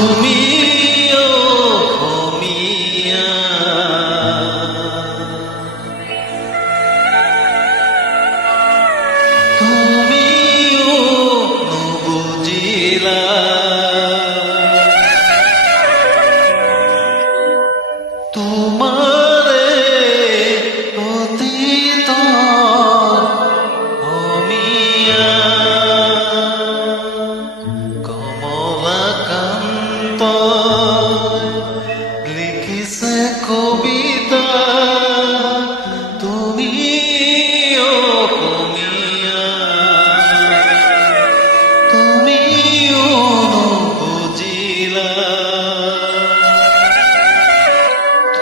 তুমিও অসমীয়া তুমিও নুবুজিলা তোমাৰে অতীতৰ অসমীয়া কমলাকান্তই লিখিছে কবিতা তুমিও অসমীয়া তুমিও নুবুজিলা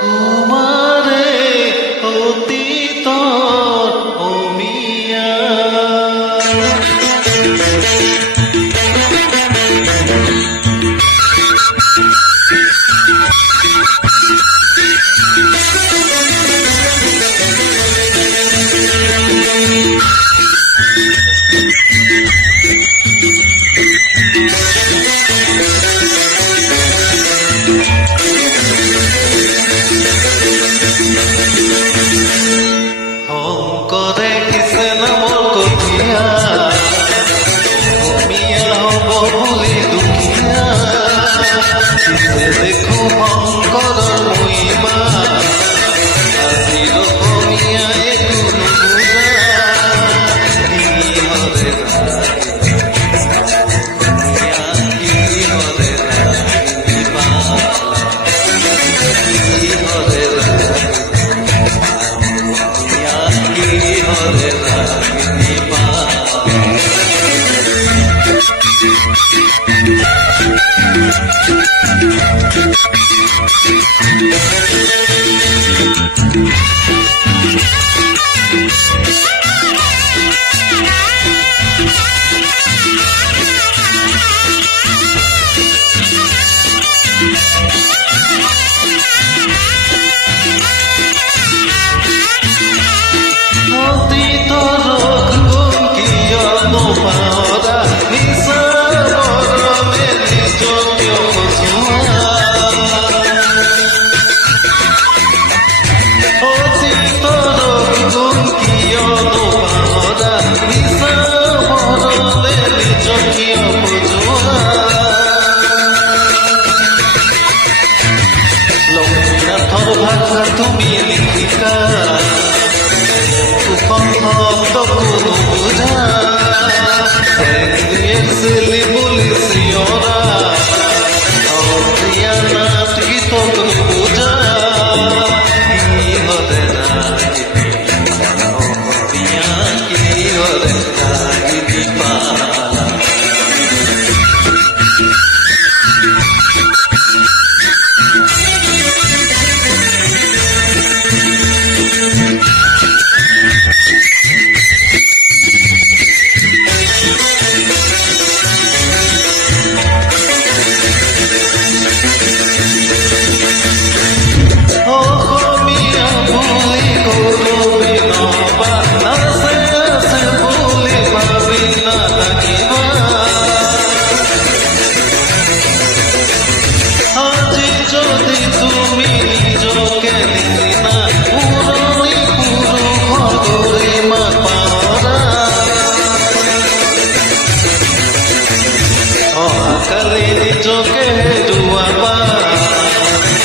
তোমাৰে অতীতৰ অসমীয়া শংকৰে দিছে নামৰ কঠীয়া অসমীয়া হ'ব বুলি দুখীয়া দিছে দেখো শংকৰৰ মহিমা আজিৰ অসমীয়া একো নুবুজা কিহৰে কিহৰে ৰাগিনী পালা কিহৰে কিহৰে ৰাগিনী পালা ভাষা তুমি লিখিকা সুষম শব্দ কোনো বুঝা চেলি বুলি চিঞৰা অপ্ৰিয়া নাট গীতক নুবুজা কিহৰে ৰাগিনী অসমীয়া কিহৰে ৰাগিনী পালা কালি নিজকে হেৰুৱাবা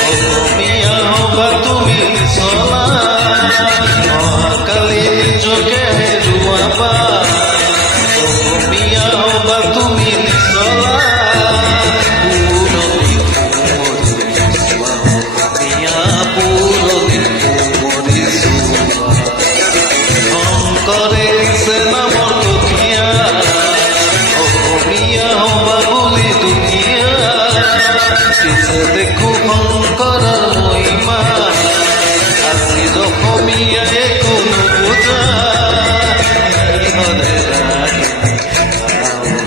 অসমীয়া হবা তুমি চলা অহাকালি নিজকে হেৰুৱাবা অসমীয়া হবা তুমি চলা পুৰণি অসমীয়া পুৰণি কুমৰি চোৱা শংকৰে দিছে নামৰ কঠীয়া অসমীয়া হবা বুলি দুখীয়া দিছে দেখো শংকৰৰ মহিমা আজিৰ অসমীয়া একো নুবুজা কিহৰে ৰাগিনী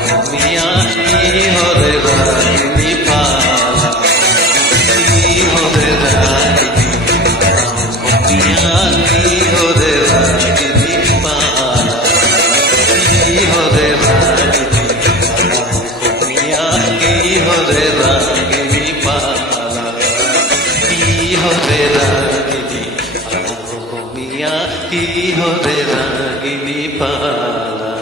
অসমীয়া কিহৰে ৰাগিনী পালা কিহৰে ৰাগিনী অসমীয়া কিহৰে ৰাগিনী পালা কিহৰে ৰাগিনী অসমীয়া কিহৰে ৰাগিনী হৰে ৰাগিনী পালাও গো মিয়া কি হৰে ৰাগিনী পালাও